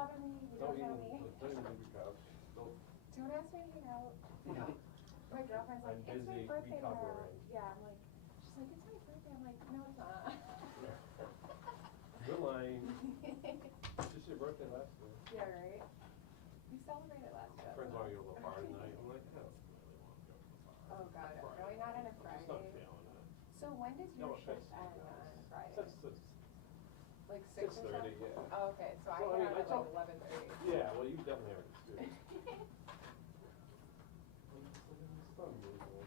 bother me. You don't know me. Don't even leave your couch. Don't ask me to hang out. Yeah. My girlfriend's like, I'm it's my busy birthday tomorrow. recovering. Yeah, I'm like, she's like, it's my birthday. I'm like, no, it's not. You're lying. It's just your birthday last year. Yeah, right. We celebrated last year. Friends want to go to the bar tonight. I'm like, I don't really want to go to the bar. Oh god, really not on a Friday. Just not feeling it. So when does your shift end on Friday? Like 6 or 6:30, so? yeah. Oh, okay, so I Well, get I out mean, at like 11:30. Yeah, well, you definitely have an experience. It's not unusual.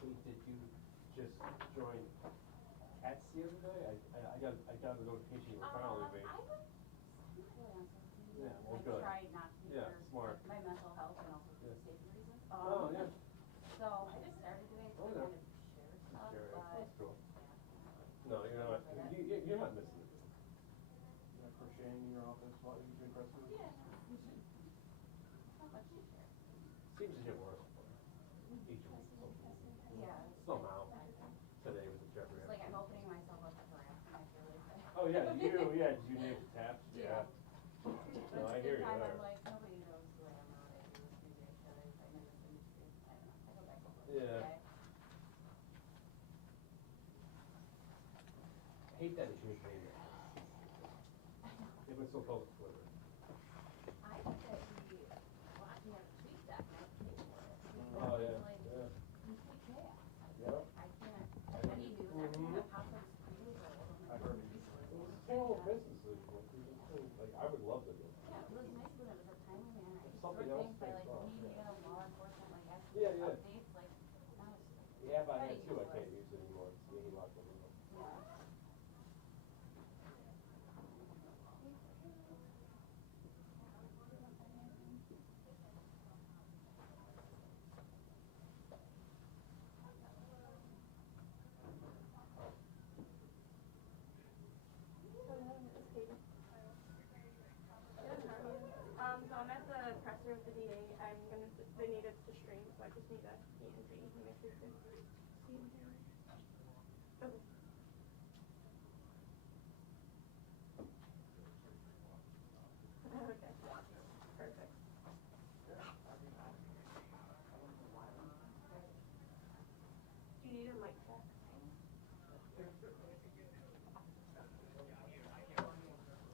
Did you just join CATS the other day? I got a notification you were finally leaving. I would really on social media. Yeah, well, I good. tried not to Yeah, for smart. my mental health and also for Yeah. safety reasons. Oh, yeah. So I just started doing it to Oh, kind yeah. of share stuff, Sure, but that's cool. yeah. No, you're not. You're not missing it. You're not crocheting in your office while you're doing presses? Yeah. Not much to share. Seems to get worse each week. Yeah. Somehow. Today was a Jeffrey. It's like I'm opening myself up for harassment, I feel like. Oh yeah, yeah, you need to tap. Yeah. No, I hear you I'm there. like, nobody knows who I am or what I do. Maybe I should. I'm in this industry. I don't know. I go back over it. Yeah. Okay? I hate that it's your name. It was so close to Twitter. I think that he wanted me to tweet that and I paid for it. Oh yeah, Like, yeah. complete chaos. Yep. I can't, any news, everything that pops up is crazy. I've heard it. It's terrible businesses. Like I would love to do it. Yeah, it was nice when it was a timely manner. I just Something sort else things by like takes off, media, yeah. law enforcement, like asking Yeah, for yeah. updates, like, now it's Yeah, but I pretty had two. I useless. can't use it anymore. It's being locked in. Yeah. So I'm at the presser with the DA. They need it to stream, so I just need a ENG and make sure you can see and hear. Okay. Okay. Perfect. Do you need a mic check?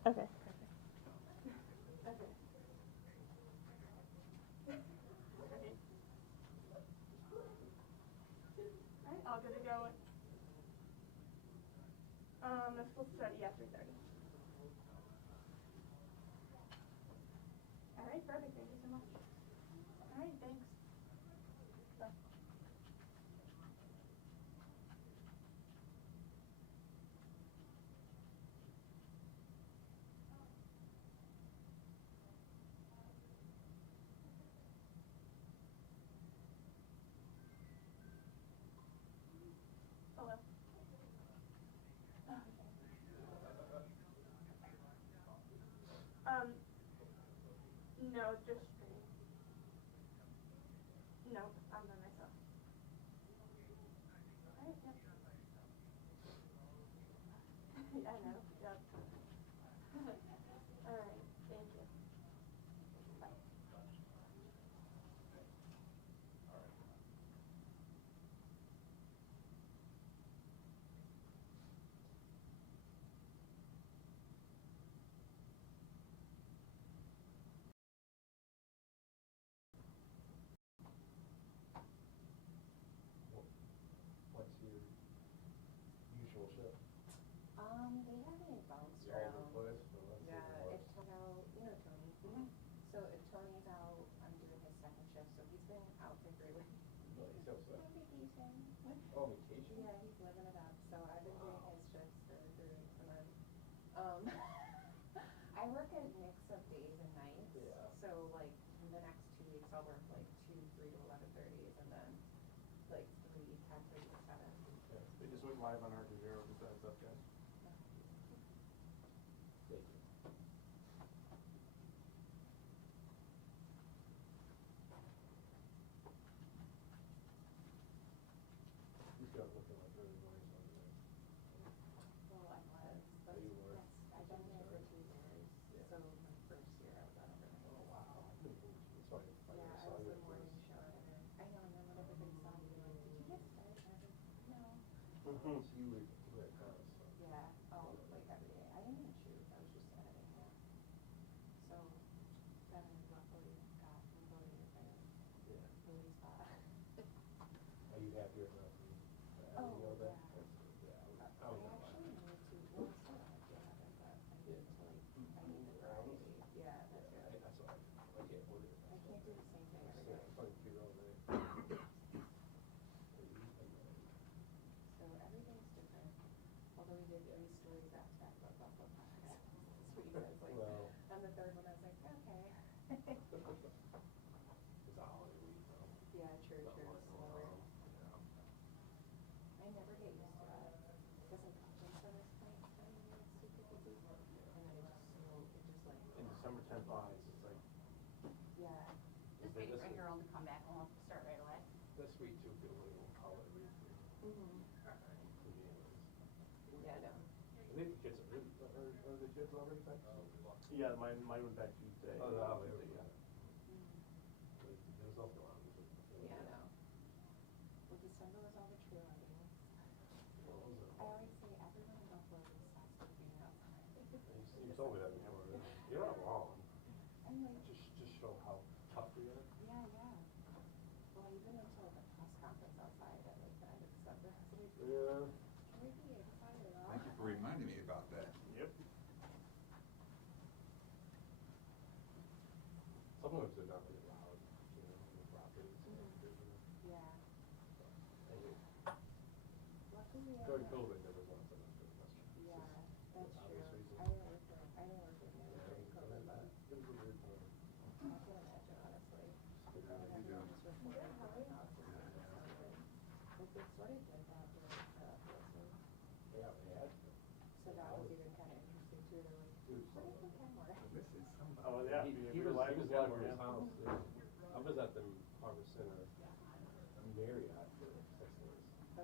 Okay. Okay. Alright, all good to go. That's supposed to start, yeah, 3:30. Alright, perfect, thank you so much. Alright, thanks. Bye. Hello. No, just stream. No, I'm by myself. Alright, yep. I know, yep. Alright, thank you. Bye. What's your usual shift? They have me bounced You all over around. the place? So that's Yeah, even if worse. Tony, Tony. So if Tony's out, I'm doing his second shift, so he's been out for 3 weeks. No, he's upset. On vacation. Oh, vacation? Yeah, he's living it up, so I've been doing his I work a mix of days and nights. Yeah. So like the next 2 weeks I'll work like 3 to 11:30, and then like 10:30 to 7. Okay. They just went live on our Zero, just a heads up, guys. Thank you. You got looking like really nice on there. Well, I was, but You were? I've been there for 2 years. Yeah. So my first year I was on overnight. Oh, wow. Sorry. Yeah, I was the morning show editor. I know, and then when everybody saw me, they're like, did you get started? And I was like, no. So you were at Connors, so. Yeah, like every day. I didn't even shoot, I was just editing it. So then I luckily got promoted as my Yeah. movie spot. Are you happier enough? Oh, You know that? yeah. That's good. Yeah. I I was actually moved to, well, I still have to have it, but I moved to like, I need the variety. Yeah, that's it. That's what I can't order it. I can't do the same thing every day. It's like you're all day. So everything's different. Although we did 3 stories after that about Buffalo products. Sweet says like, Well. on the 3rd one I was like, okay. It's a holiday week, though. Yeah, true, Not true, much going slower. on. Yeah. I never get used to that. Because like up until this point, time of year it's super busy. And then it just like, In December 10th on, it's like, yeah. Just wait for your own to come back and we'll start right away. This week too, feel a little holiday week. Mm-hmm. To me anyways. Yeah, no. I think the kids are really, are the kids already back? yeah, mine went back Tuesday. Oh, no, they were, Yeah. There's nothing wrong with it. Yeah, no. Well, December was all the tree lighting. What was it? I always say everyone in Buffalo is obsessed with being outside. You told me that before. You're not wrong. I'm like, Just show how tough we are. yeah, yeah. Well, even until the press conference outside at like the end of December, I was like, Yeah. can we be inside at all? Thank you for reminding me about that. Yep. Sometimes they're not really loud, you know, on the properties. Yeah. Anyway, Luckily, during COVID, there was lots of that's true. yeah, that's Obvious true. reasons. I didn't work with you during COVID, but It was a weird time. I can imagine, honestly. And everyone just reported from their houses and it sounded, like they sort of did that during the blizzard. Yeah, we had to. So that was even kind of interesting too. They're like, Dude, what if we can work? This is somebody. Oh, yeah. He we were was live together, from his yeah. house. Yeah. I was at the Harbor Center Marriott for 6 days.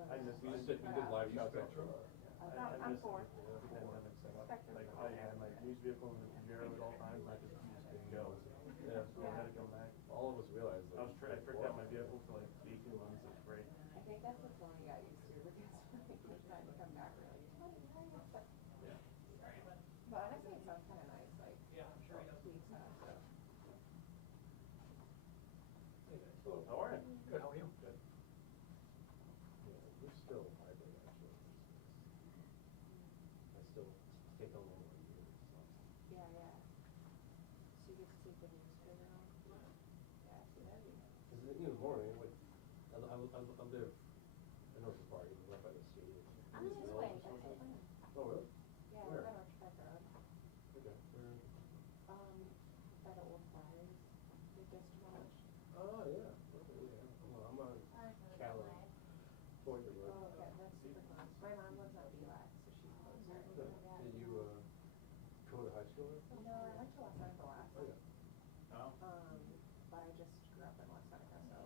I missed We it. did live You shots Spectrum? outdoor. I I'm missed for. the pandemic setup. Spectrum. Like, I had my news vehicle in the Zero at all times, and I just didn't go. Yeah. So I had to come back. All of us realized that. I tricked out my vehicle for like 18 months, it was great. I think that's what Tony got used to because like he was trying to come back. We're like, Tony, hurry up. Yeah. But honestly, it sounds kind of nice. Like, weeks out. So. How are you? Good, how are you? Good. Yeah, we're still hybrid actually. I still take a little year, so. Yeah, yeah. So you get to take the newspaper home? Yeah, see, that'd be nice. Cause in the morning, like, I live, I know it's far, you live by the stadium. I'm this way, that's Oh, fine. really? Yeah, Where? we're on Orchard Road. Okay. Where? By the old Flyers, they just demolished. Oh, yeah. Okay, yeah. I'm on Cali. Point of Oh, okay, that's super close. My mom lives on Belac, so she's closer. Did you, go to high school there? No, I went to Los Angeles. Okay. Oh. But I just grew up in Los Angeles, so.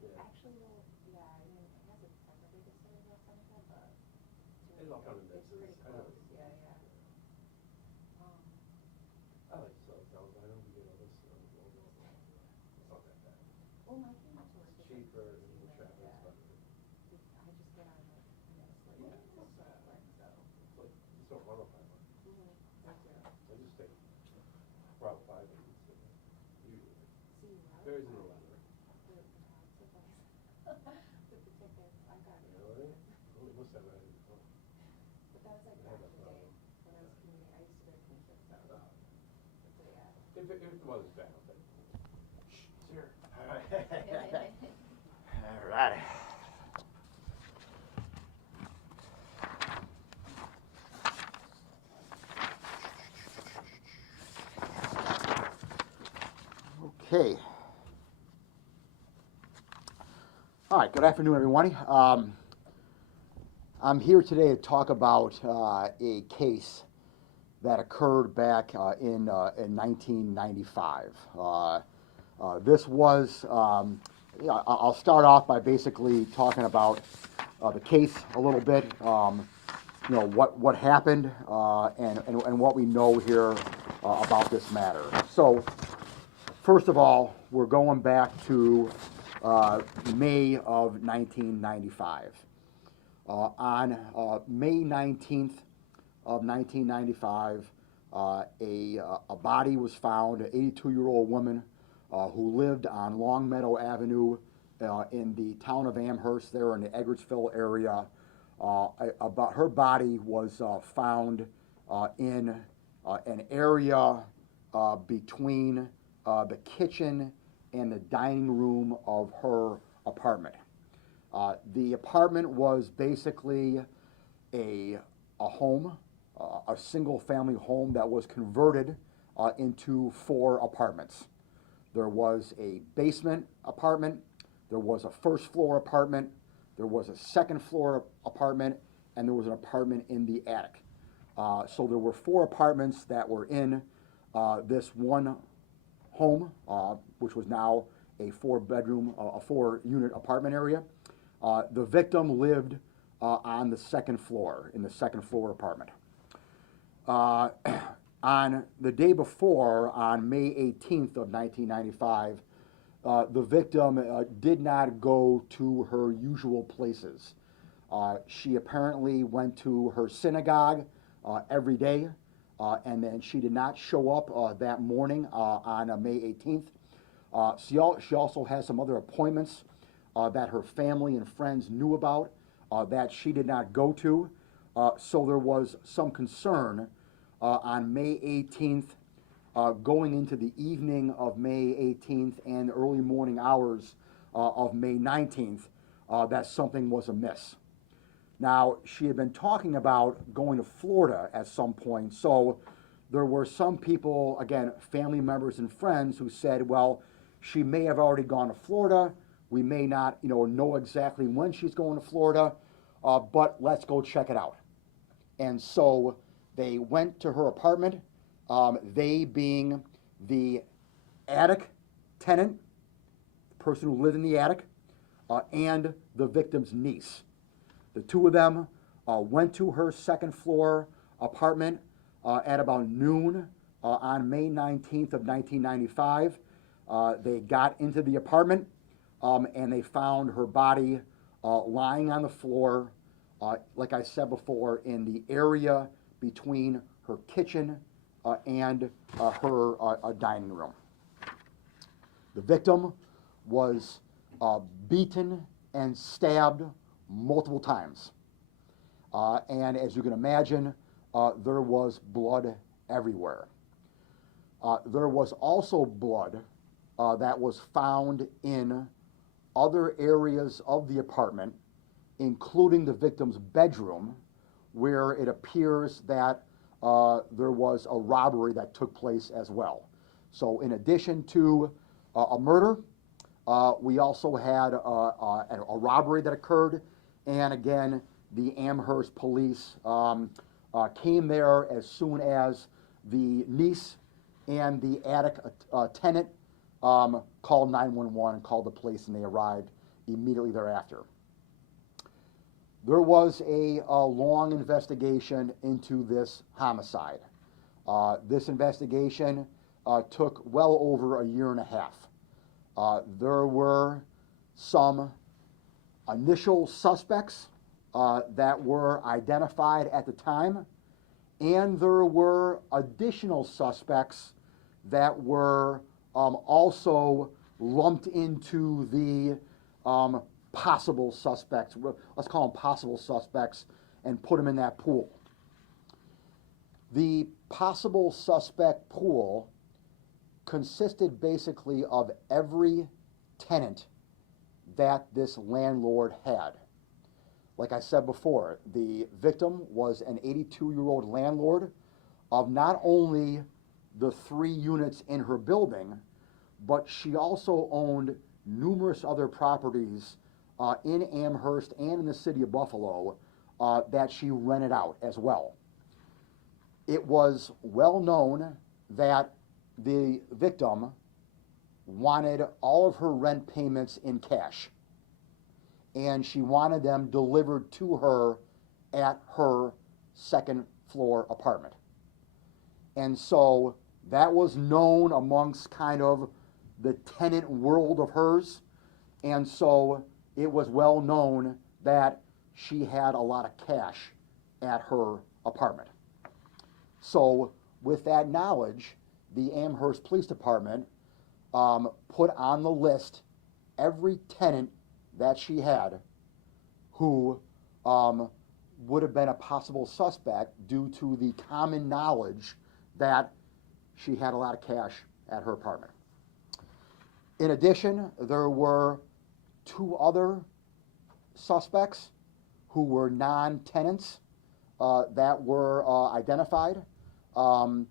Yeah. Actually, well, yeah, I mean, I guess it's technically considered Los Angeles, but. to It's me, all kind of it's pretty mixes. I know. close, yeah, yeah. I like South Carolina, we get all this, it's not that bad. Well, my commute to work is. like Cheaper and the 15 traffic's minutes, better. I just get on like, Yeah. so quick, so. It's like, it's not 105 miles. Me too. I just take Route 5 and it's, usually. See, Route Varies in the 5, weather. with the tickets, I got it. Really? Oh, you must have that in your phone. But that was like I had back in that the day, problem. when I was commuting, I used to go to Kingston, so. So, yeah. If it was bad, then. Shh, it's here. All righty. Okay. All right, good afternoon, everyone. I'm here today to talk about a case that occurred back in 1995. This was, I'll start off by basically talking about the case a little bit, you know, what happened and what we know here about this matter. So, first of all, we're going back to May of 1995. On May 19th of 1995, a body was found, an 82-year-old woman who lived on Longmeadow Avenue in the town of Amherst, there in the Edwardsville area. About her body was found in an area between the kitchen and the dining room of her apartment. The apartment was basically a home, a single-family home that was converted into 4 apartments. There was a basement apartment, there was a first-floor apartment, there was a second-floor apartment, and there was an apartment in the attic. So there were 4 apartments that were in this one home, which was now a 4-bedroom, a 4-unit apartment area. The victim lived on the second floor, in the second-floor apartment. On the day before, on May 18th of 1995, the victim did not go to her usual places. She apparently went to her synagogue every day, and then she did not show up that morning on May 18th. She also has some other appointments that her family and friends knew about that she did not go to. So there was some concern on May 18th, going into the evening of May 18th and the early morning hours of May 19th, that something was amiss. Now, she had been talking about going to Florida at some point, so there were some people, again, family members and friends, who said, well, she may have already gone to Florida. We may not, know exactly when she's going to Florida, but let's go check it out. And so they went to her apartment, they being the attic tenant, the person who lived in the attic, and the victim's niece. The two of them went to her second-floor apartment at about noon on May 19th of 1995. They got into the apartment, and they found her body lying on the floor, like I said before, in the area between her kitchen and her dining room. The victim was beaten and stabbed multiple times. And as you can imagine, there was blood everywhere. There was also blood that was found in other areas of the apartment, including the victim's bedroom, where it appears that there was a robbery that took place as well. So in addition to a murder, we also had a robbery that occurred, and again, the Amherst police came there as soon as the niece and the attic tenant called 911 and called the police, and they arrived immediately thereafter. There was a long investigation into this homicide. This investigation took well over a year and a half. There were some initial suspects that were identified at the time, and there were additional suspects that were also lumped into the possible suspects. Let's call them possible suspects and put them in that pool. The possible suspect pool consisted basically of every tenant that this landlord had. Like I said before, the victim was an 82-year-old landlord of not only the 3 units in her building, but she also owned numerous other properties in Amherst and in the city of Buffalo that she rented out as well. It was well known that the victim wanted all of her rent payments in cash, and she wanted them delivered to her at her second floor apartment. And so that was known amongst kind of the tenant world of hers, and so it was well known that she had a lot of cash at her apartment. So with that knowledge, the Amherst Police Department put on the list every tenant that she had who would have been a possible suspect due to the common knowledge that she had a lot of cash at her apartment. In addition, there were 2 other suspects who were non-tenants that were identified. One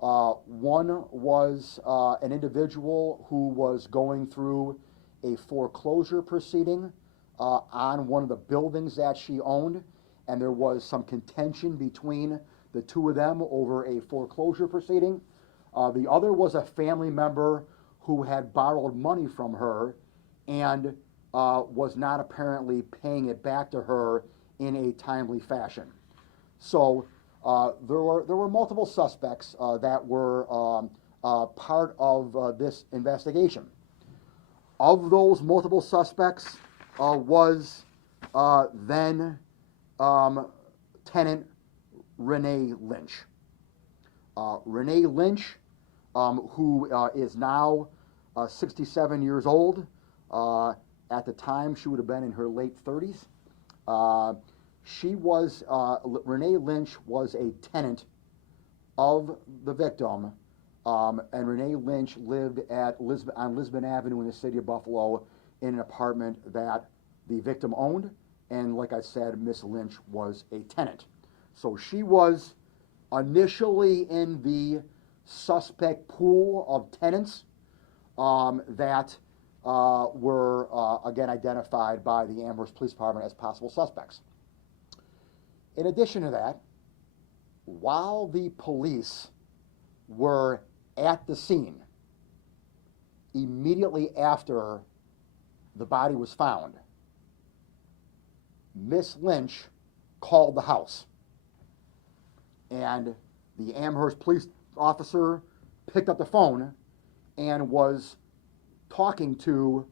was an individual who was going through a foreclosure proceeding on one of the buildings that she owned, and there was some contention between the 2 of them over a foreclosure proceeding. The other was a family member who had borrowed money from her and was not apparently paying it back to her in a timely fashion. So there were multiple suspects that were part of this investigation. Of those multiple suspects was then tenant Renay Lynch. Renay Lynch, who is now 67 years old. At the time, she would have been in her late 30s. Renay Lynch was a tenant of the victim, and Renay Lynch lived on Lisbon Avenue in the city of Buffalo in an apartment that the victim owned, and like I said, Miss Lynch was a tenant. So she was initially in the suspect pool of tenants that were again identified by the Amherst Police Department as possible suspects. In addition to that, while the police were at the scene, immediately after the body was found, Miss Lynch called the house, and the Amherst police officer picked up the phone and was talking to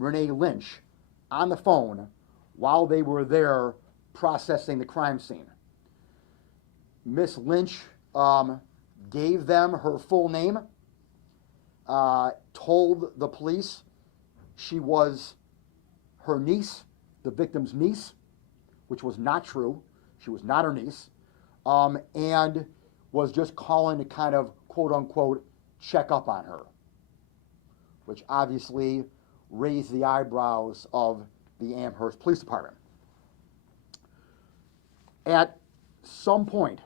Renay Lynch on the phone while they were there processing the crime scene. Miss Lynch gave them her full name, told the police she was her niece, the victim's niece, which was not true. She was not her niece, and was just calling to kind of, quote unquote, check up on her, which obviously raised the eyebrows of the Amherst Police Department. At some point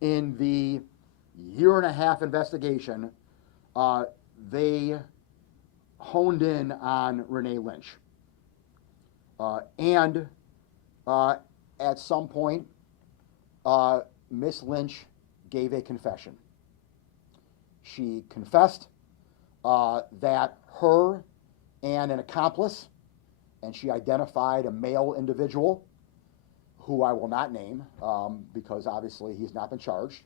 in the 1.5-year investigation, they honed in on Renay Lynch. And at some point, Miss Lynch gave a confession. She confessed that her and an accomplice, and she identified a male individual who I will not name because obviously he's not been charged.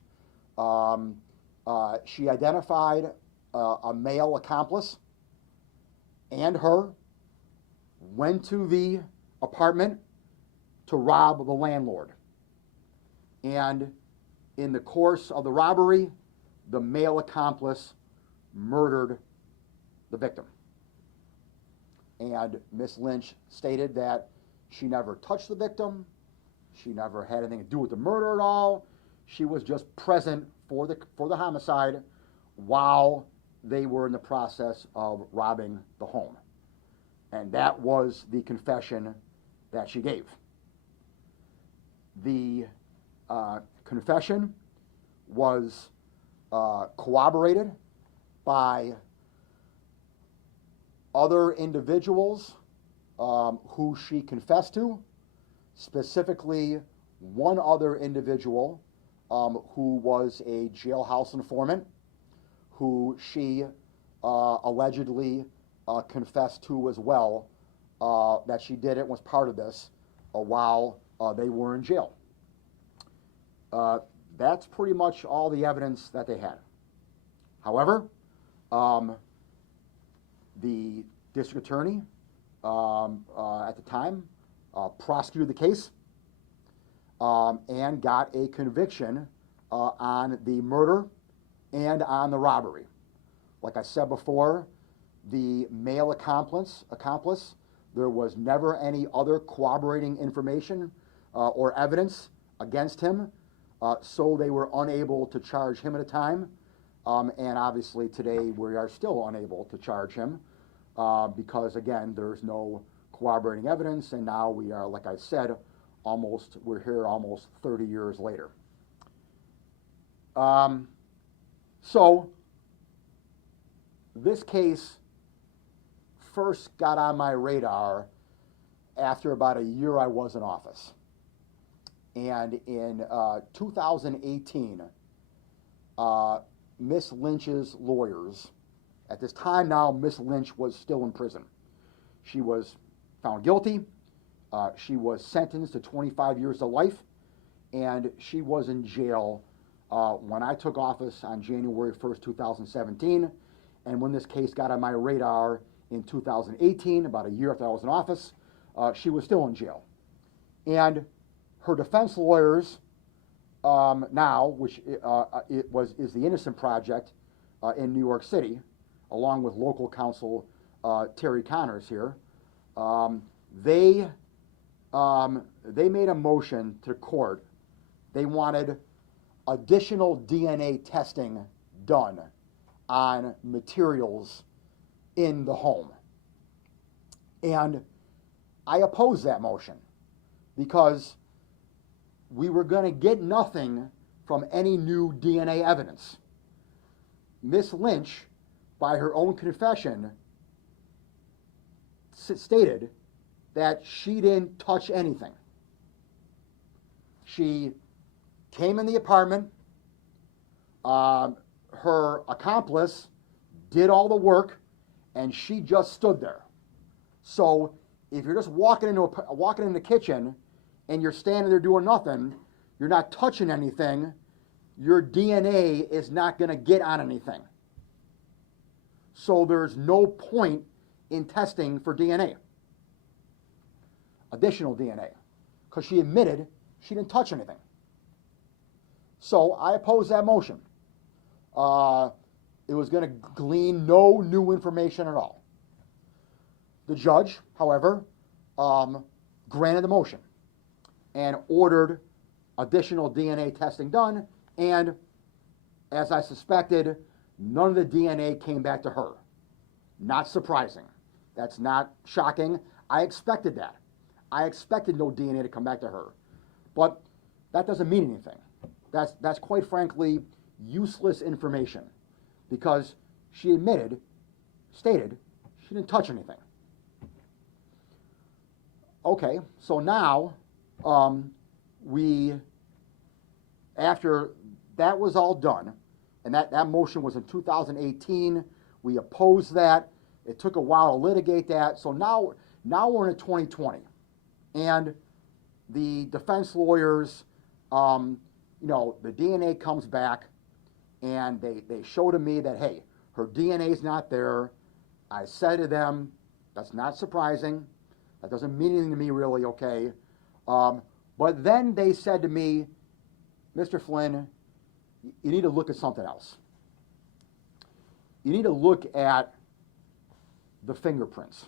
She identified a male accomplice and her, went to the apartment to rob the landlord. And in the course of the robbery, the male accomplice murdered the victim. And Miss Lynch stated that she never touched the victim, she never had anything to do with the murder at all. She was just present for the homicide while they were in the process of robbing the home. And that was the confession that she gave. The confession was corroborated by other individuals who she confessed to, specifically one other individual who was a jailhouse informant who she allegedly confessed to as well, that she did it, was part of this while they were in jail. That's pretty much all the evidence that they had. However, the district attorney at the time prosecuted the case and got a conviction on the murder and on the robbery. Like I said before, the male accomplice, there was never any other corroborating information or evidence against him, so they were unable to charge him at a time. And obviously today we are still unable to charge him because, again, there's no corroborating evidence, and now we are, like I said, we're here almost 30 years later. So this case first got on my radar after about a year I was in office. And in 2018, Miss Lynch's lawyers, at this time now, Miss Lynch was still in prison. She was found guilty. She was sentenced to 25 years to life, and she was in jail when I took office on January 1st, 2017. And when this case got on my radar in 2018, about a year after I was in office, she was still in jail. And her defense lawyers now, which is the Innocent Project in New York City, along with local counsel Terry Connors here, they made a motion to court. They wanted additional DNA testing done on materials in the home. And I opposed that motion because we were going to get nothing from any new DNA evidence. Miss Lynch, by her own confession, stated that she didn't touch anything. She came in the apartment, her accomplice did all the work, and she just stood there. So if you're just walking in the kitchen and you're standing there doing nothing, you're not touching anything, your DNA is not going to get on anything. So there's no point in testing for DNA, additional DNA, because she admitted she didn't touch anything. So I opposed that motion. It was going to glean no new information at all. The judge, however, granted the motion and ordered additional DNA testing done, and as I suspected, none of the DNA came back to her. Not surprising. That's not shocking. I expected that. I expected no DNA to come back to her. But that doesn't mean anything. That's quite frankly useless information, because she stated she didn't touch anything. Okay, so now after that was all done, and that motion was in 2018, we opposed that. It took a while to litigate that. So now we're in 2020, and the defense lawyers, the DNA comes back, and they show to me that, hey, her DNA's not there. I said to them, that's not surprising. That doesn't mean anything to me, really, okay? But then they said to me, Mr. Flynn, you need to look at something else. You need to look at the fingerprints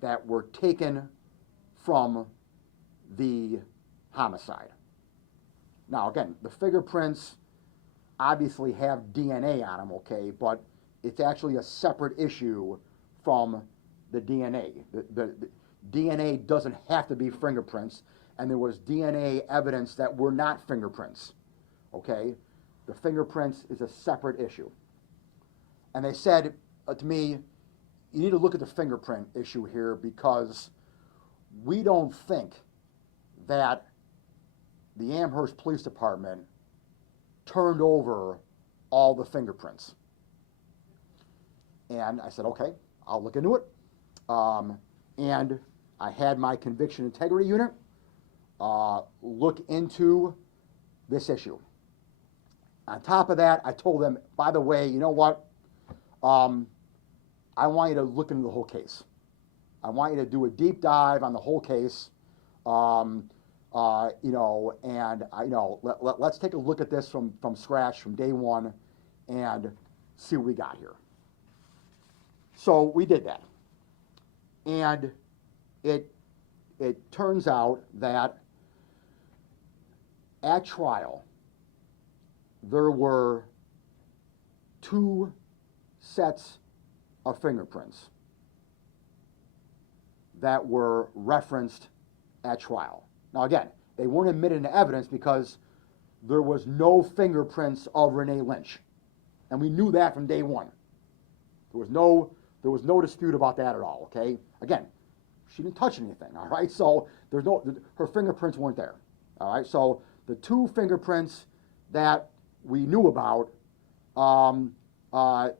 that were taken from the homicide. Now, again, the fingerprints obviously have DNA on them, okay, but it's actually a separate issue from the DNA. The DNA doesn't have to be fingerprints, and there was DNA evidence that were not fingerprints, okay? The fingerprints is a separate issue. And they said to me, you need to look at the fingerprint issue here, because we don't think that the Amherst Police Department turned over all the fingerprints. And I said, okay, I'll look into it. And I had my conviction integrity unit look into this issue. On top of that, I told them, by the way, you know what? I want you to look into the whole case. I want you to do a deep dive on the whole case. Let's take a look at this from scratch, from day one, and see what we got here. So we did that. And it turns out that at trial, there were 2 sets of fingerprints that were referenced at trial. Now again, they weren't admitted into evidence because there was no fingerprints of Renay Lynch. And we knew that from day one. There was no dispute about that at all, okay? Again, she didn't touch anything, all right? So her fingerprints weren't there, all right? So the 2 fingerprints that we knew about,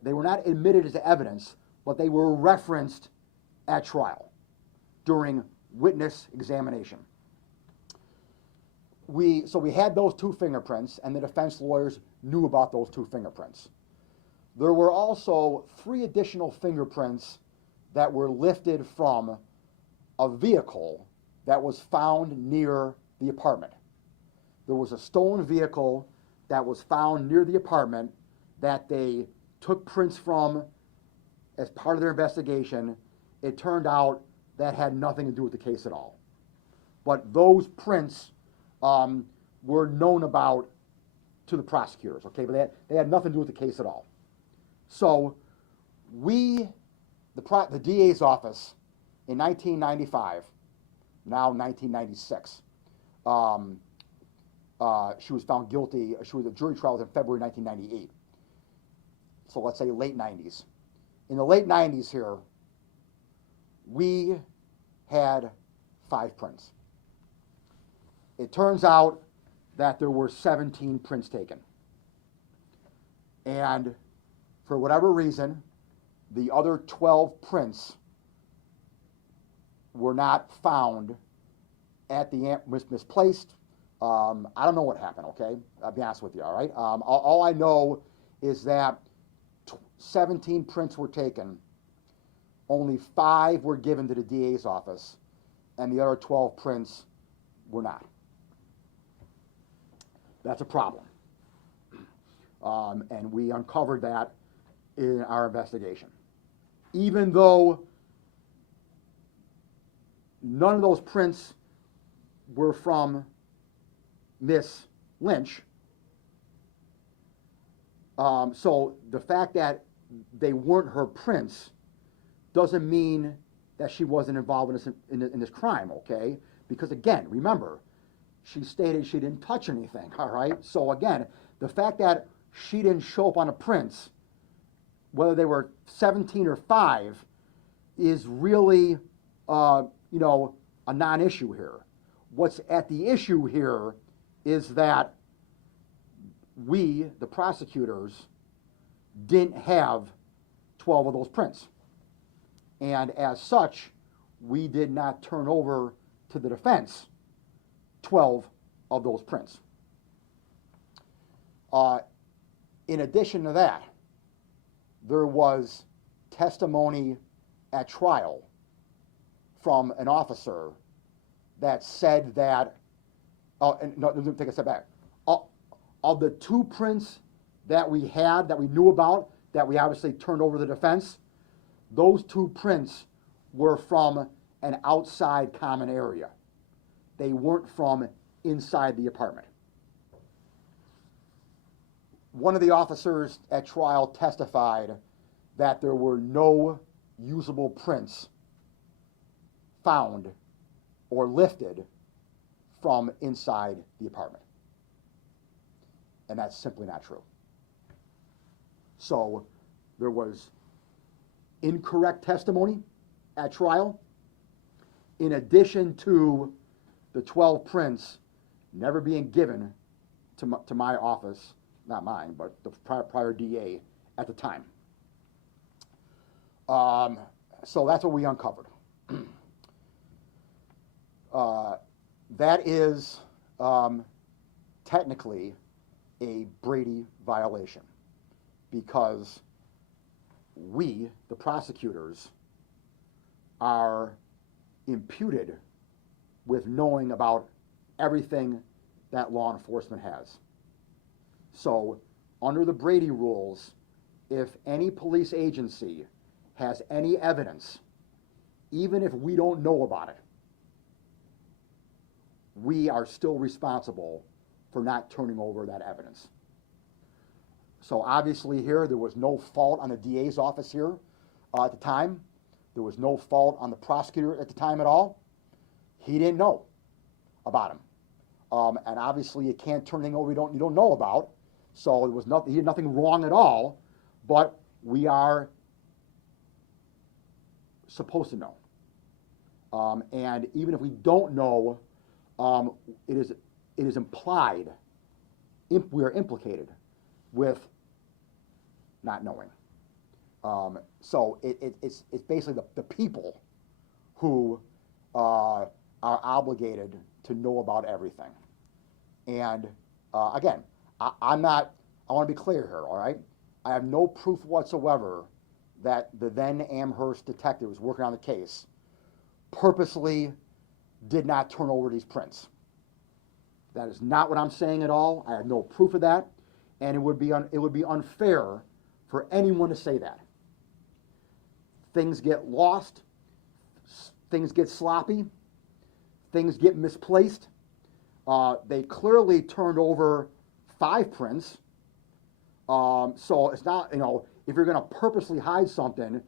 they were not admitted as evidence, but they were referenced at trial during witness examination. So we had those 2 fingerprints, and the defense lawyers knew about those 2 fingerprints. There were also 3 additional fingerprints that were lifted from a vehicle that was found near the apartment. There was a stolen vehicle that was found near the apartment that they took prints from as part of their investigation. It turned out that had nothing to do with the case at all. But those prints were known about to the prosecutors, okay? But they had nothing to do with the case at all. So the DA's office in 1995, now 1996, she was found guilty. The jury trial was in February 1998. So let's say late 90s. In the late 90s here, we had 5 prints. It turns out that there were 17 prints taken. And for whatever reason, the other 12 prints were not found at the misplaced. I don't know what happened, okay? I'll be honest with you, all right? All I know is that 17 prints were taken. Only 5 were given to the DA's office, and the other 12 prints were not. That's a problem. And we uncovered that in our investigation. Even though none of those prints were from Miss Lynch, so the fact that they weren't her prints doesn't mean that she wasn't involved in this crime, okay? Because again, remember, she stated she didn't touch anything, all right? So again, the fact that she didn't show up on the prints, whether they were 17 or 5, is really, a non-issue here. What's at the issue here is that we, the prosecutors, didn't have 12 of those prints. And as such, we did not turn over to the defense 12 of those prints. In addition to that, there was testimony at trial from an officer that said that, take a step back. Of the 2 prints that we had, that we knew about, that we obviously turned over to the defense, those 2 prints were from an outside common area. They weren't from inside the apartment. One of the officers at trial testified that there were no usable prints found or lifted from inside the apartment. And that's simply not true. So there was incorrect testimony at trial, in addition to the 12 prints never being given to my office, not mine, but the prior DA at the time. So that's what we uncovered. That is technically a Brady violation because we, the prosecutors, are imputed with knowing about everything that law enforcement has. So, under the Brady rules, if any police agency has any evidence, even if we don't know about it, we are still responsible for not turning over that evidence. So obviously here, there was no fault on the DA's office here at the time. There was no fault on the prosecutor at the time at all. He didn't know about him. And obviously you can't turn anything over you don't know about. So there was nothing, he did nothing wrong at all, but we are supposed to know. And even if we don't know, it is implied, we are implicated with not knowing. So it's basically the people who are obligated to know about everything. And again, I want to be clear here, all right? I have no proof whatsoever that the then Amherst detectives working on the case purposely did not turn over these prints. That is not what I'm saying at all. I have no proof of that, and it would be unfair for anyone to say that. Things get lost, things get sloppy, things get misplaced. They clearly turned over 5 prints, so it's not, if you're going to purposely hide something,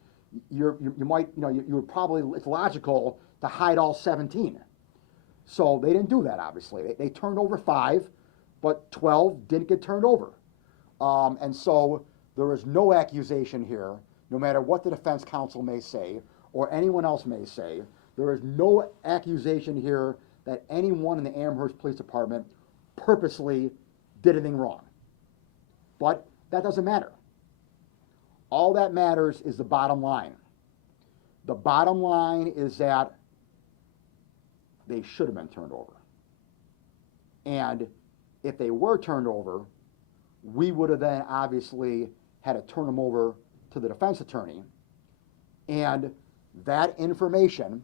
you would probably, it's logical to hide all 17. So they didn't do that, obviously. They turned over 5, but 12 didn't get turned over. And so there is no accusation here, no matter what the defense counsel may say, or anyone else may say, there is no accusation here that anyone in the Amherst Police Department purposely did anything wrong. But that doesn't matter. All that matters is the bottom line. The bottom line is that they should have been turned over. And if they were turned over, we would have then obviously had to turn them over to the defense attorney. And that information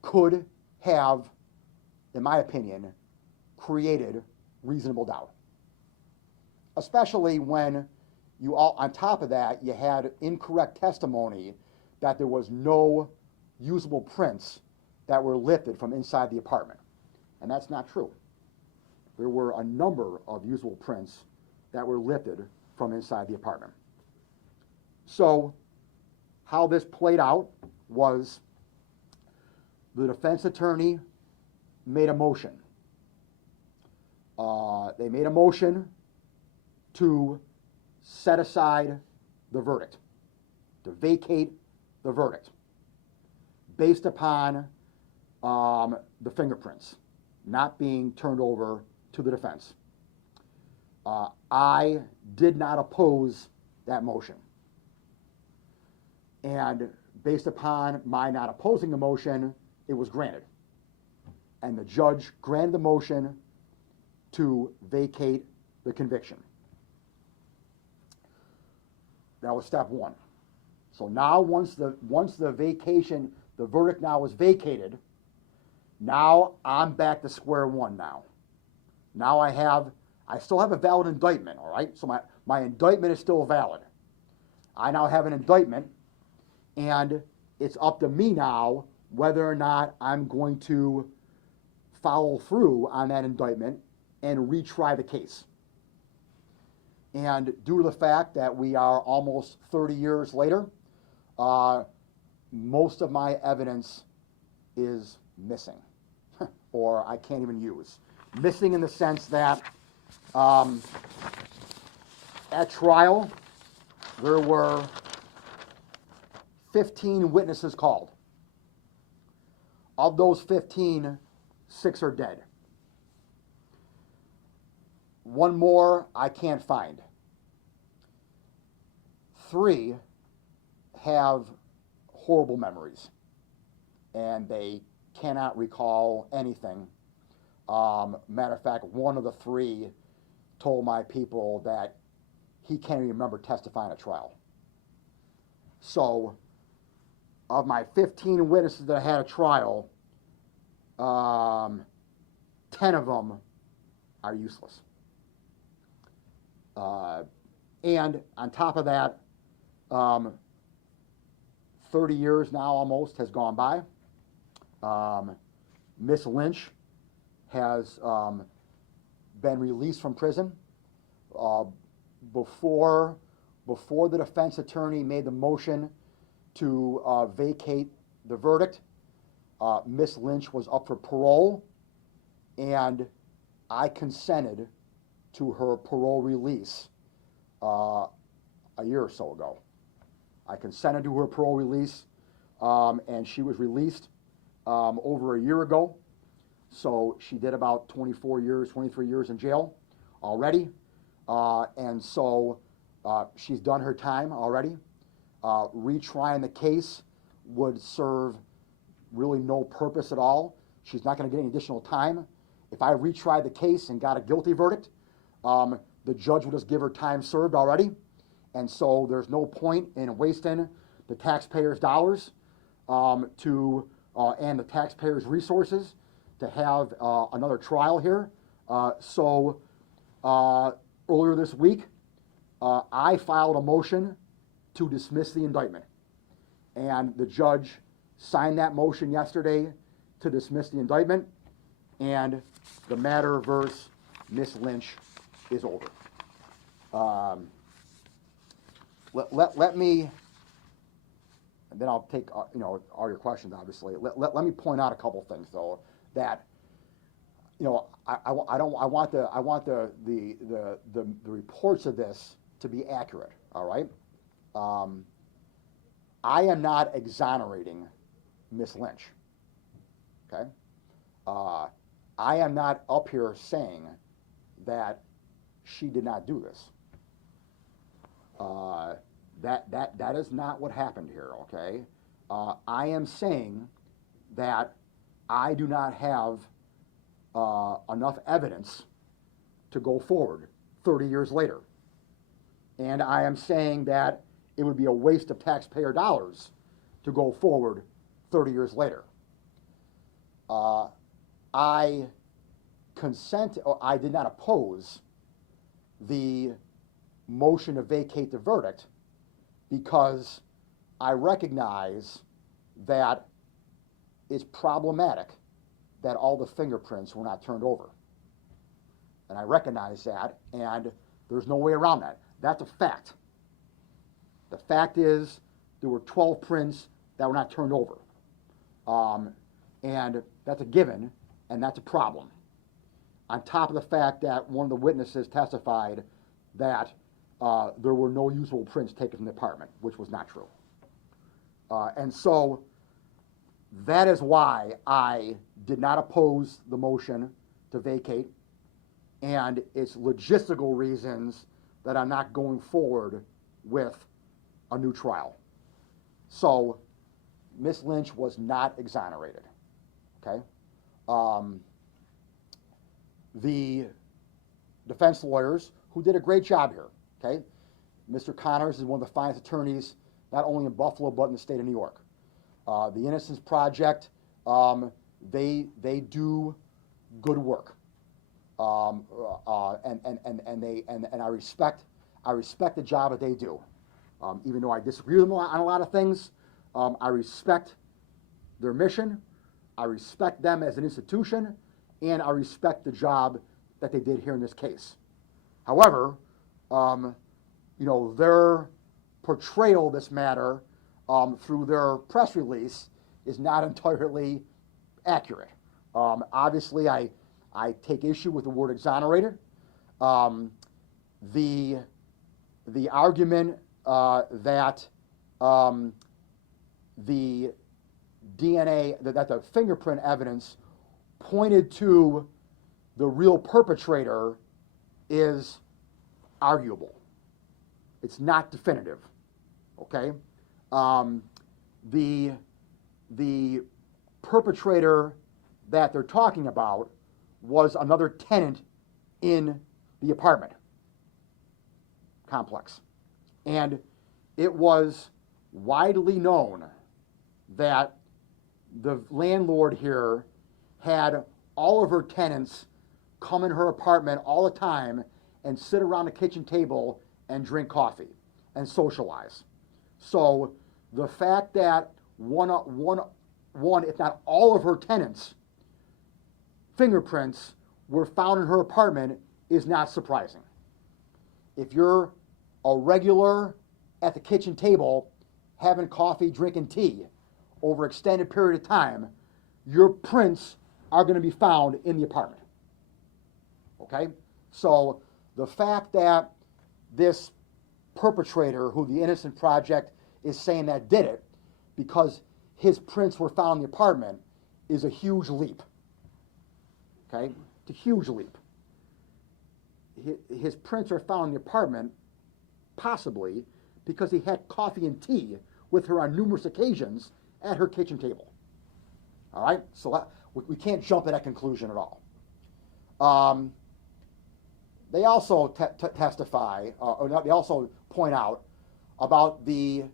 could have, in my opinion, created reasonable doubt. Especially when on top of that, you had incorrect testimony that there was no usable prints that were lifted from inside the apartment. And that's not true. There were a number of usable prints that were lifted from inside the apartment. So how this played out was the defense attorney made a motion. They made a motion to set aside the verdict, to vacate the verdict, based upon the fingerprints not being turned over to the defense. I did not oppose that motion. And based upon my not opposing the motion, it was granted. And the judge granted the motion to vacate the conviction. That was step 1. So now once the verdict now was vacated, now I'm back to square one now. Now I still have a valid indictment, all right? So my indictment is still valid. I now have an indictment, and it's up to me now whether or not I'm going to follow through on that indictment and retry the case. And due to the fact that we are almost 30 years later, most of my evidence is missing, or I can't even use. Missing in the sense that at trial, there were 15 witnesses called. Of those 15, 6 are dead. One more I can't find. 3 have horrible memories, and they cannot recall anything. Matter of fact, one of the 3 told my people that he can't even remember testifying at trial. So, of my 15 witnesses that I had at trial, 10 of them are useless. And on top of that, 30 years now almost has gone by. Miss Lynch has been released from prison. Before the defense attorney made the motion to vacate the verdict, Miss Lynch was up for parole, and I consented to her parole release a year or so ago. I consented to her parole release, and she was released over a year ago. So she did about 23 years in jail already. And so she's done her time already. Retrying the case would serve really no purpose at all. She's not going to get any additional time. If I retried the case and got a guilty verdict, the judge would just give her time served already. And so there's no point in wasting the taxpayers' dollars and the taxpayers' resources to have another trial here. So earlier this week, I filed a motion to dismiss the indictment. And the judge signed that motion yesterday to dismiss the indictment, and the matter versus Miss Lynch is over. Let me, and then I'll take all your questions, obviously. Let me point out a couple things, though, that I want the reports of this to be accurate. All right. I am not exonerating Miss Lynch. Okay. I am not up here saying that she did not do this. That is not what happened here, okay? I am saying that I do not have enough evidence to go forward 30 years later. And I am saying that it would be a waste of taxpayer dollars to go forward 30 years later. I did not oppose the motion to vacate the verdict because I recognize that it's problematic that all the fingerprints were not turned over. And I recognize that, and there's no way around that. That's a fact. The fact is there were 12 prints that were not turned over. And that's a given, and that's a problem. On top of the fact that one of the witnesses testified that there were no usable prints taken from the apartment, which was not true. And so that is why I did not oppose the motion to vacate, and it's logistical reasons that I'm not going forward with a new trial. So Ms. Lynch was not exonerated, okay? The defense lawyers, who did a great job here, okay? Mr. Connors is one of the finest attorneys, not only in Buffalo, but in the state of New York. The Innocence Project, they do good work. And I respect the job that they do. Even though I disagree with them on a lot of things, I respect their mission, I respect them as an institution, and I respect the job that they did here in this case. However, their portrayal of this matter through their press release is not entirely accurate. Obviously, I take issue with the word exonerated. The argument that the DNA, that the fingerprint evidence pointed to the real perpetrator is arguable. It's not definitive, okay? The perpetrator that they're talking about was another tenant in the apartment complex. And it was widely known that the landlord here had all of her tenants come in her apartment all the time and sit around the kitchen table and drink coffee and socialize. So the fact that one, if not all of her tenants' fingerprints were found in her apartment is not surprising. If you're a regular at the kitchen table having coffee, drinking tea over an extended period of time, your prints are going to be found in the apartment. Okay? So the fact that this perpetrator, who the Innocent Project is saying that did it because his prints were found in the apartment, is a huge leap. Okay? It's a huge leap. His prints are found in the apartment possibly because he had coffee and tea with her on numerous occasions at her kitchen table. All right? So we can't jump to that conclusion at all. They also testify, or they also point out about the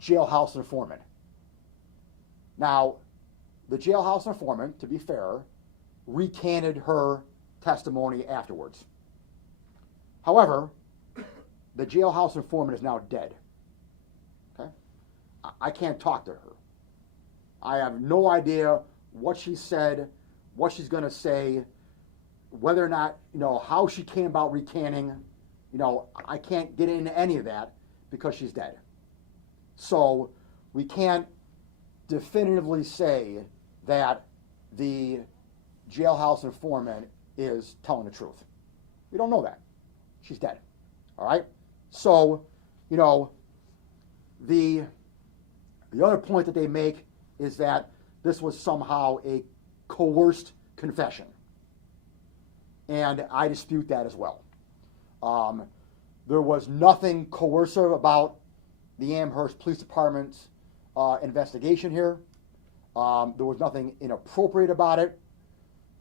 jailhouse informant. Now, the jailhouse informant, to be fair, recanted her testimony afterwards. However, the jailhouse informant is now dead. Okay? I can't talk to her. I have no idea what she said, what she's going to say, whether or not, how she came about recanting. I can't get into any of that because she's dead. So we can't definitively say that the jailhouse informant is telling the truth. We don't know that. She's dead. All right? So, the other point that they make is that this was somehow a coerced confession. And I dispute that as well. There was nothing coercive about the Amherst Police Department's investigation here. There was nothing inappropriate about it.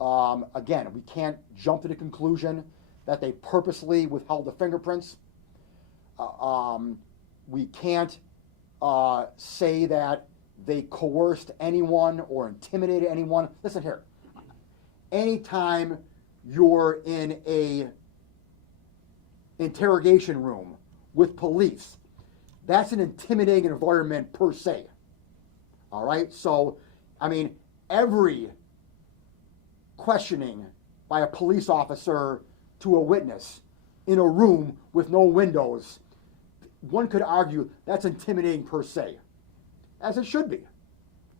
Again, we can't jump to the conclusion that they purposely withheld the fingerprints. We can't say that they coerced anyone or intimidated anyone. Listen here. Anytime you're in a interrogation room with police, that's an intimidating environment per se. All right? So, every questioning by a police officer to a witness in a room with no windows, one could argue that's intimidating per se, as it should be.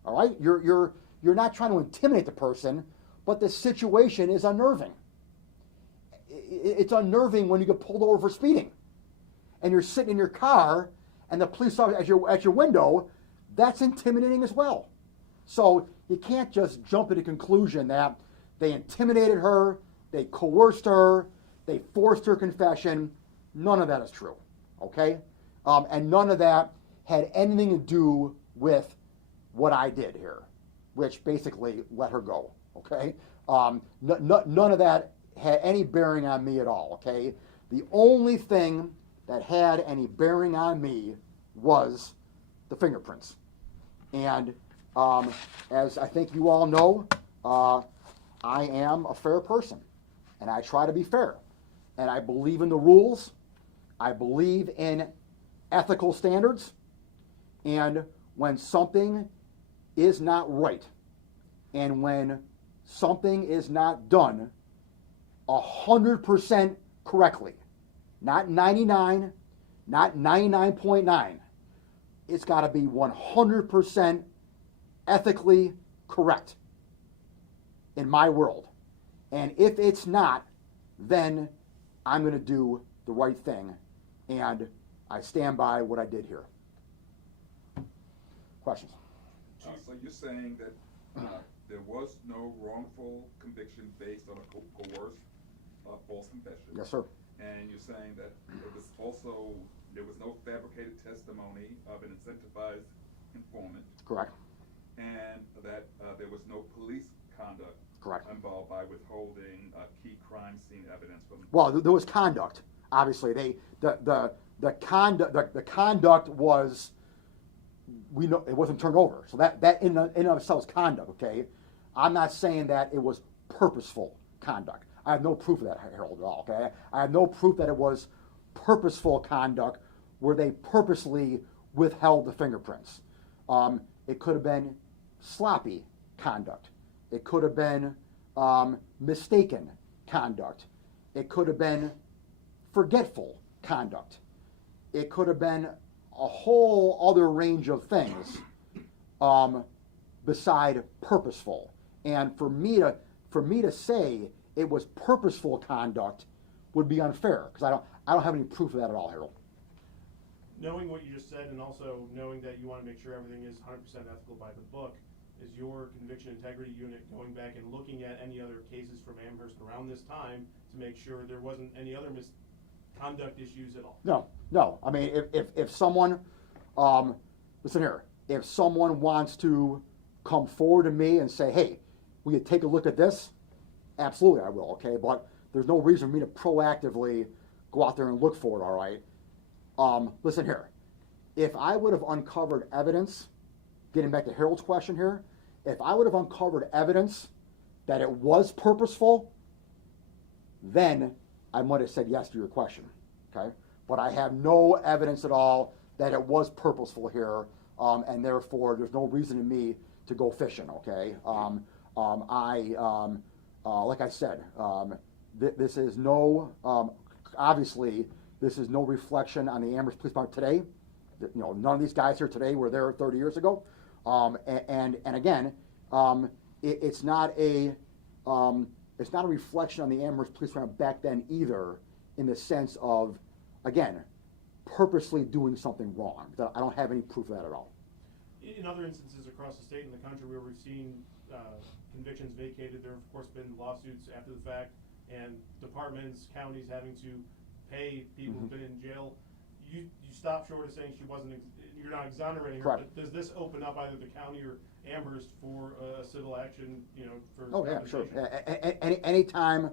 All right? You're not trying to intimidate the person, but the situation is unnerving. It's unnerving when you get pulled over for speeding and you're sitting in your car and the police officer at your window. That's intimidating as well. So you can't just jump to the conclusion that they intimidated her, they coerced her, they forced her confession. None of that is true, okay? And none of that had anything to do with what I did here, which basically let her go, okay? None of that had any bearing on me at all, okay? The only thing that had any bearing on me was the fingerprints. And as I think you all know, I am a fair person, and I try to be fair. And I believe in the rules. I believe in ethical standards. And when something is not right, and when something is not done 100% correctly, not 99, not 99.9, it's got to be 100% ethically correct in my world. And if it's not, then I'm going to do the right thing, and I stand by what I did here. Questions? So you're saying that there was no wrongful conviction based on a coerced false confession? Yes, sir. And you're saying that there was no fabricated testimony of an incentivized informant? Correct. And that there was no police conduct? Correct. Involved by withholding key crime scene evidence from? Well, there was conduct. Obviously, the conduct was, we know it wasn't turned over. So that in and of itself is conduct. Okay, I'm not saying that it was purposeful conduct. I have no proof of that, Harold, at all. Okay, I have no proof that it was purposeful conduct where they purposely withheld the fingerprints. It could have been sloppy conduct. It could have been mistaken conduct. It could have been forgetful conduct. It could have been a whole other range of things beside purposeful. And for me to say it was purposeful conduct would be unfair because I don't have any proof of that at all, Harold. Knowing what you just said, and also knowing that you want to make sure everything is 100% ethical by the book, is your conviction integrity unit going back and looking at any other cases from Amherst around this time to make sure there wasn't any other misconduct issues at all? No. I mean, if someone, listen here, if someone wants to come forward to me and say, hey, will you take a look at this? Absolutely, I will, okay? But there's no reason for me to proactively go out there and look for it, all right? Listen here, if I would have uncovered evidence, getting back to Harold's question here, if I would have uncovered evidence that it was purposeful, then I might have said yes to your question, okay? But I have no evidence at all that it was purposeful here, and therefore there's no reason to me to go fishing, okay? Like I said, this is no, obviously, this is no reflection on the Amherst Police Department today. You know, none of these guys here today were there 30 years ago. And again, it's not a reflection on the Amherst Police Department back then either, in the sense of, again, purposely doing something wrong. I don't have any proof of that at all. In other instances across the state and the country where we've seen convictions vacated, there have of course been lawsuits after the fact, and departments, counties having to pay people who've been in jail. You stop short of saying you're not exonerating her. Correct. But does this open up either the county or Amherst for civil action? You know, for oh yeah, sure. compensation?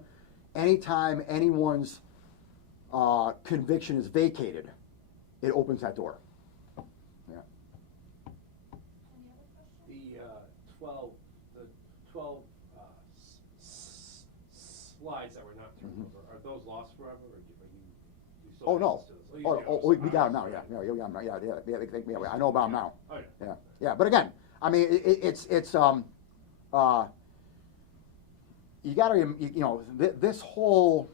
Anytime anyone's conviction is vacated, it opens that door. Yeah. Any other questions? The 12 slides that were not turned over, are those lost forever, or you still Oh have no. access to those? We got them now. Yeah. I know about them now. Oh, yeah. Yeah. But again, I mean, it's you got to this whole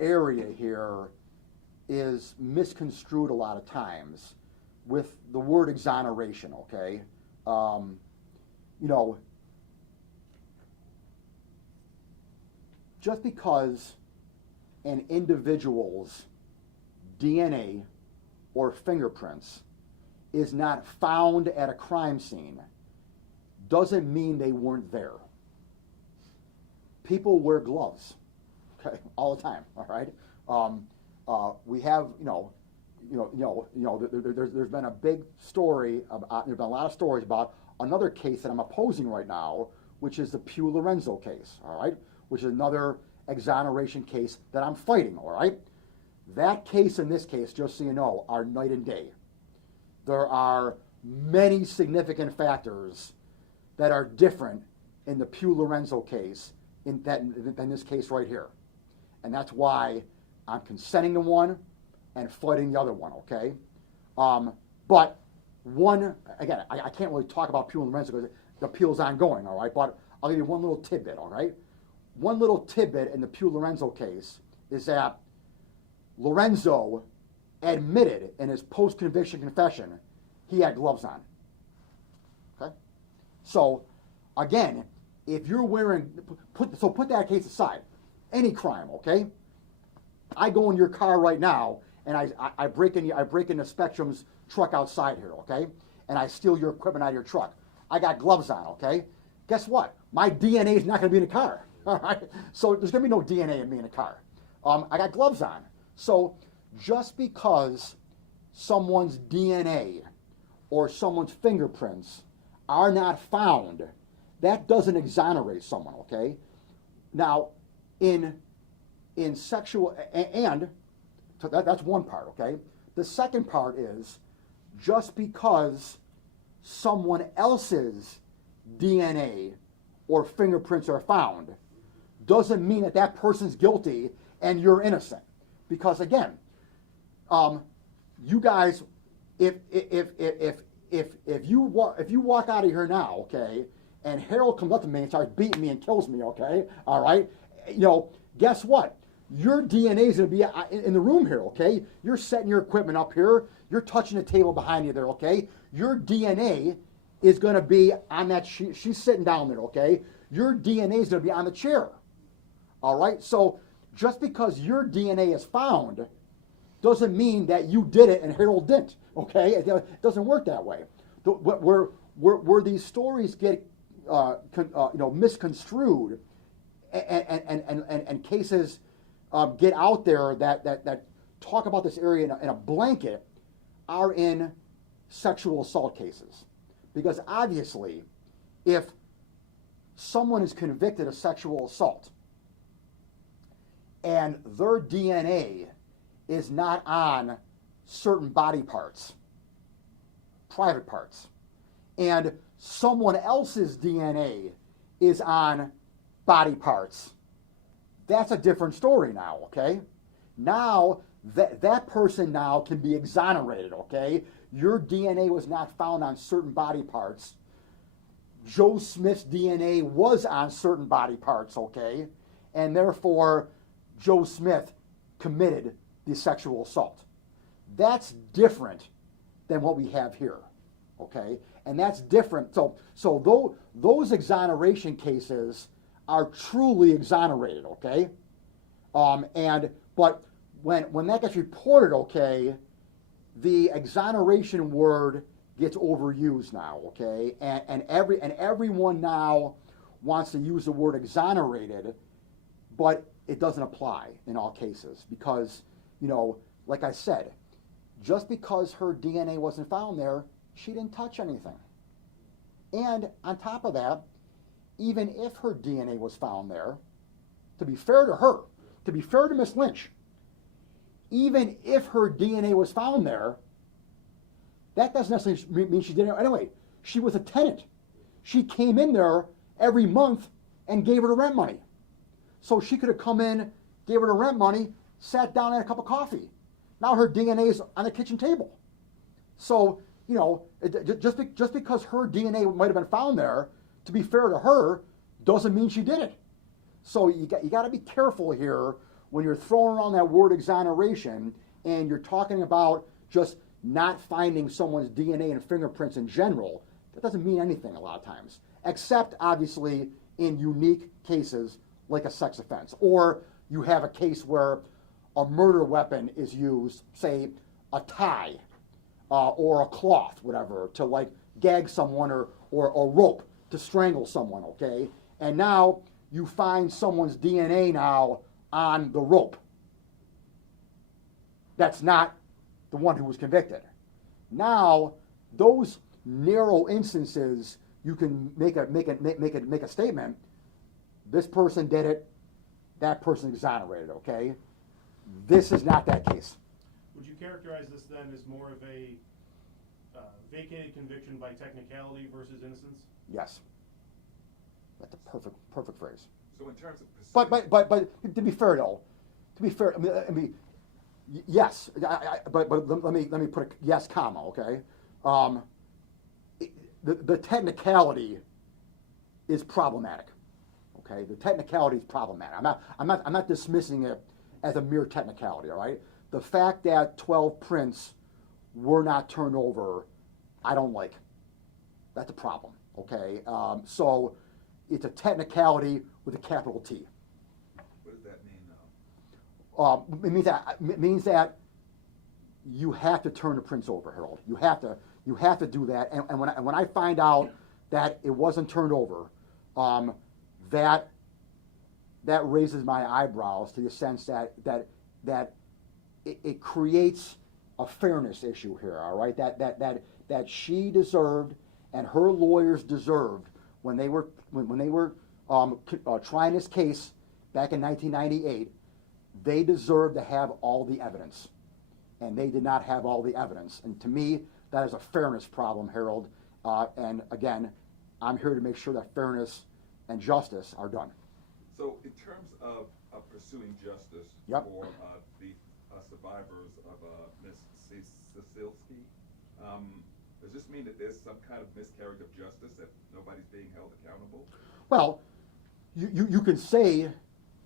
area here is misconstrued a lot of times with the word exoneration. Okay, just because an individual's DNA or fingerprints is not found at a crime scene doesn't mean they weren't there. People wear gloves, okay, all the time. All right, we have, there's been a big story about. There's been a lot of stories about another case that I'm opposing right now, which is the Pew Lorenzo case. All right, which is another exoneration case that I'm fighting. All right, that case and this case, just so you know, are night and day. There are many significant factors that are different in the Pew Lorenzo case than this case right here. And that's why I'm consenting to one and fighting the other one, okay? But one, again, I can't really talk about Pew Lorenzo because the appeal's ongoing, all right? But I'll give you one little tidbit, all right? One little tidbit in the Pew Lorenzo case is that Lorenzo admitted in his post-conviction confession he had gloves on, okay? So, again, if you're wearing, put that case aside, any crime, okay? I go in your car right now and I break into Spectrum's truck outside here, okay? and I steal your equipment out of your truck. I got gloves on, okay? Guess what? My DNA is not going to be in the car, all right? So there's going to be no DNA in me in the car. I got gloves on. So just because someone's DNA or someone's fingerprints are not found, that doesn't exonerate someone, okay? Now, in sexual, and so that's one part, okay? The second part is just because someone else's DNA or fingerprints are found doesn't mean that that person's guilty and you're innocent. Because again, you guys, if you walk out of here now, okay, and Harold comes up to me and starts beating me and kills me, okay, all right, guess what? Your DNA is going to be in the room here, okay? You're setting your equipment up here. You're touching the table behind you there, okay? Your DNA is going to be on that, she's sitting down there, okay? Your DNA is going to be on the chair, all right? So just because your DNA is found doesn't mean that you did it and Harold didn't, okay? It doesn't work that way. Where these stories get misconstrued and cases get out there that talk about this area in a blanket are in sexual assault cases. Because obviously, if someone is convicted of sexual assault and their DNA is not on certain body parts, private parts, and someone else's DNA is on body parts, that's a different story now, okay? Now, that person now can be exonerated, okay? Your DNA was not found on certain body parts. Joe Smith's DNA was on certain body parts, okay? And therefore, Joe Smith committed the sexual assault. That's different than what we have here, okay? And that's different. So those exoneration cases are truly exonerated, okay? But when that gets reported, okay, the exoneration word gets overused now, okay? And everyone now wants to use the word exonerated, but it doesn't apply in all cases because, like I said, just because her DNA wasn't found there, she didn't touch anything. And on top of that, even if her DNA was found there, to be fair to her, to be fair to Miss Lynch, even if her DNA was found there, that doesn't necessarily mean she did it. Anyway, she was a tenant. She came in there every month and gave her the rent money. So she could have come in, gave her the rent money, sat down and had a cup of coffee. Now her DNA is on the kitchen table. So, just because her DNA might have been found there, to be fair to her, doesn't mean she did it. So you got to be careful here when you're throwing around that word exoneration and you're talking about just not finding someone's DNA and fingerprints in general. That doesn't mean anything a lot of times, except obviously in unique cases like a sex offense, or you have a case where a murder weapon is used, say a tie or a cloth, whatever, to like gag someone or a rope to strangle someone, okay? And now you find someone's DNA now on the rope. That's not the one who was convicted. Now, those narrow instances, you can make a statement. This person did it. That person exonerated. Okay. This is not that case. Would you characterize this then as more of a vacated conviction by technicality versus innocence? Yes. That's a perfect phrase. So in terms of But to be fair though, I mean, yes. But let me put a yes comma. Okay. The technicality is problematic. Okay. The technicality is problematic. I'm not dismissing it as a mere technicality. All right. The fact that 12 prints were not turned over, I don't like. That's a problem. Okay. So it's a technicality with a capital T. What does that mean, though? It means that you have to turn the prints over, Harold. You have to You have to do that. And when I find out that it wasn't turned over, that raises my eyebrows to the sense that it creates a fairness issue here. All right, that she deserved and her lawyers deserved when they were trying this case back in 1998. They deserved to have all the evidence, and they did not have all the evidence. And to me, that is a fairness problem, Harold. And again, I'm here to make sure that fairness and justice are done. So in terms of pursuing justice Yep. for the survivors of Ms. Cecilski, does this mean that there's some kind of miscarriage of justice, that nobody's being held accountable? Well, you can say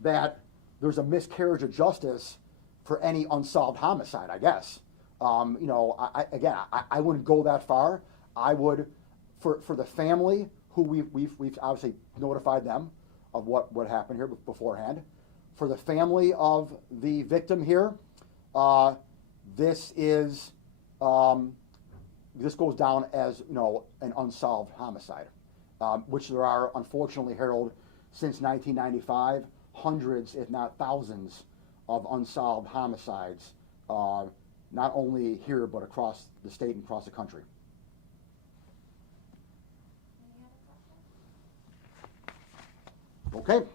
that there's a miscarriage of justice for any unsolved homicide, I guess. I wouldn't go that far. I would, for the family, who we've obviously notified them of what happened here beforehand. For the family of the victim here, this goes down as an unsolved homicide, which there are, unfortunately, Harold, since 1995, hundreds, if not thousands, of unsolved homicides, not only here but across the state and across the country. Any other questions? Okay,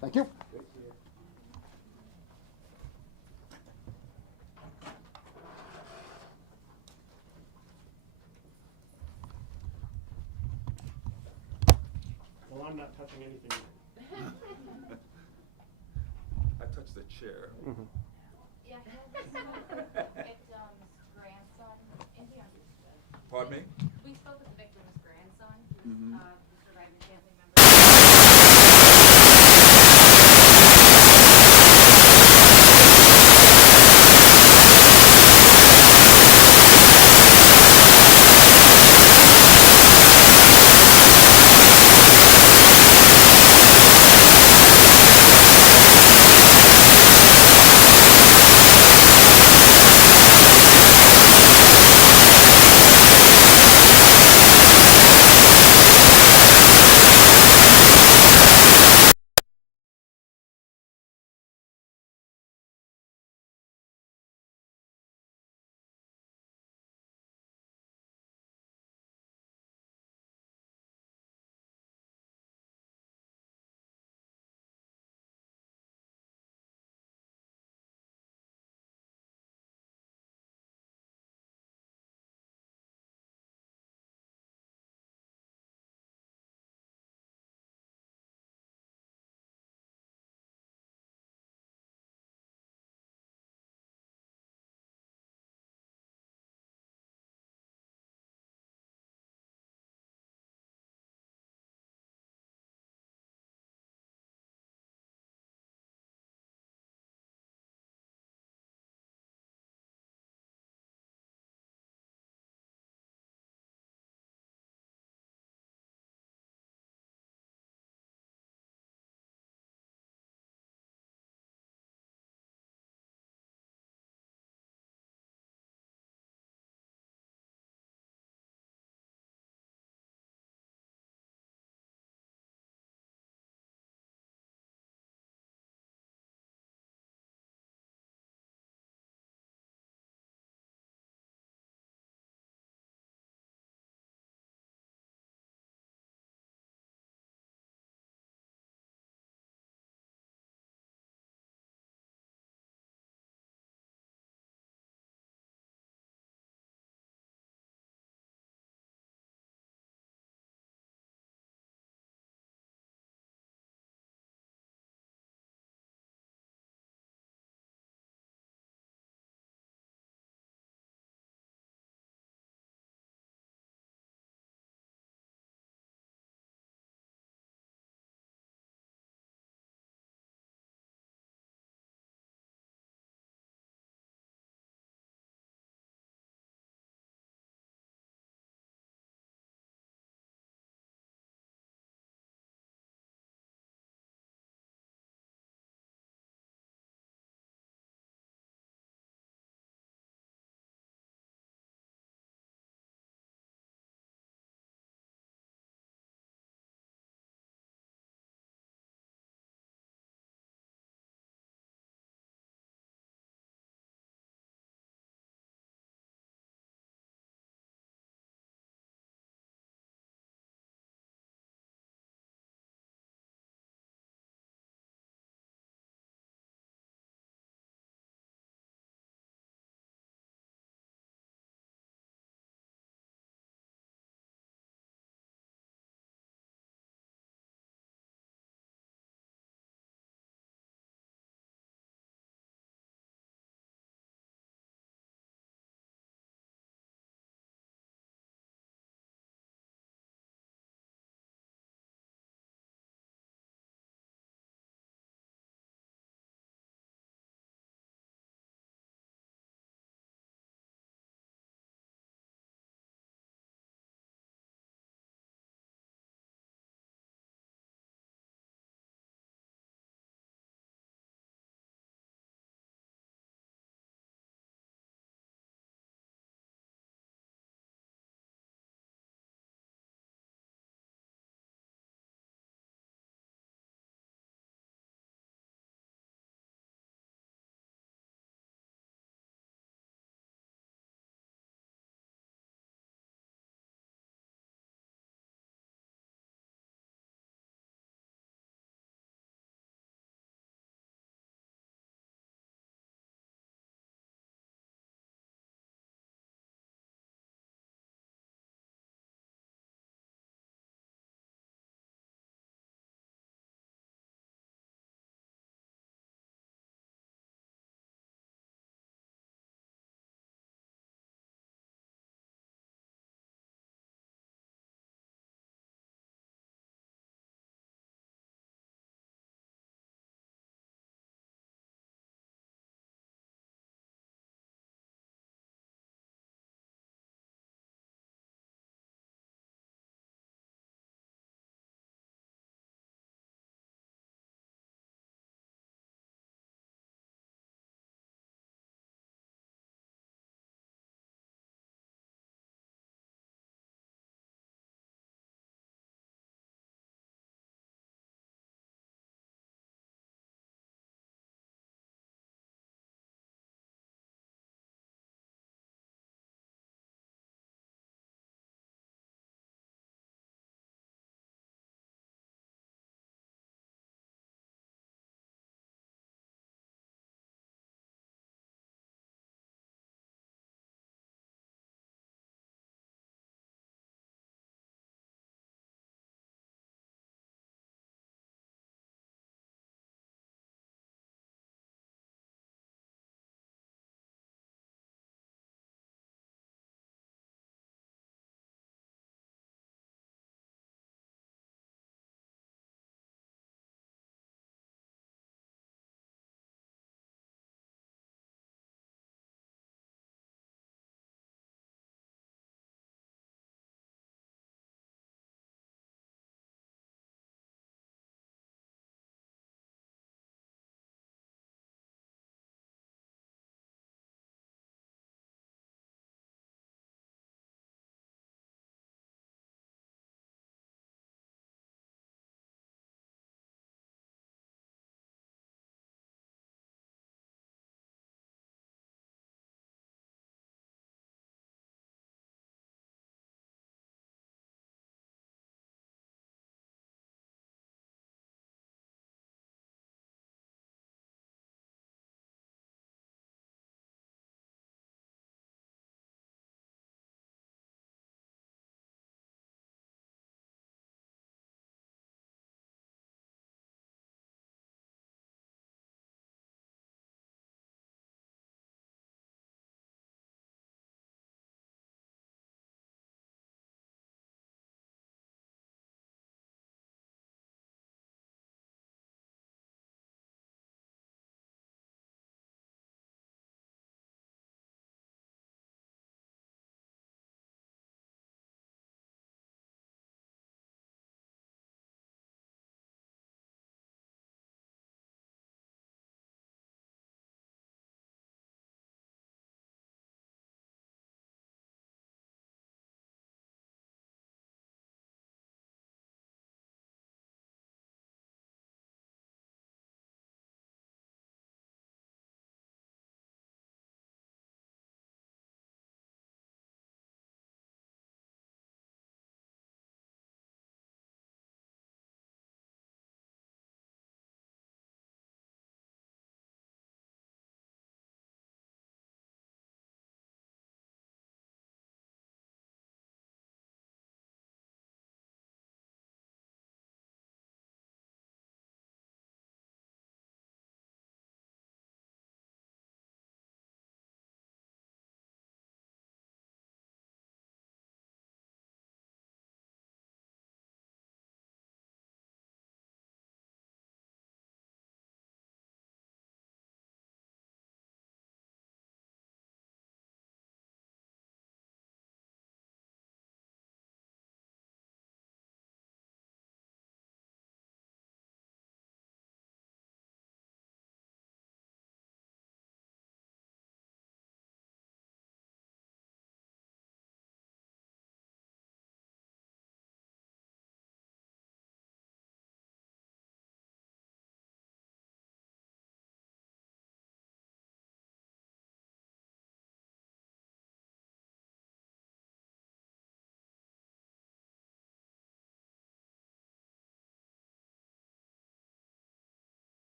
thank you. Thank you. Well, I'm not touching anything. I touched the chair. Yeah, victim's grandson, and he understood. Pardon me? We spoke with the victim's grandson. Mhm.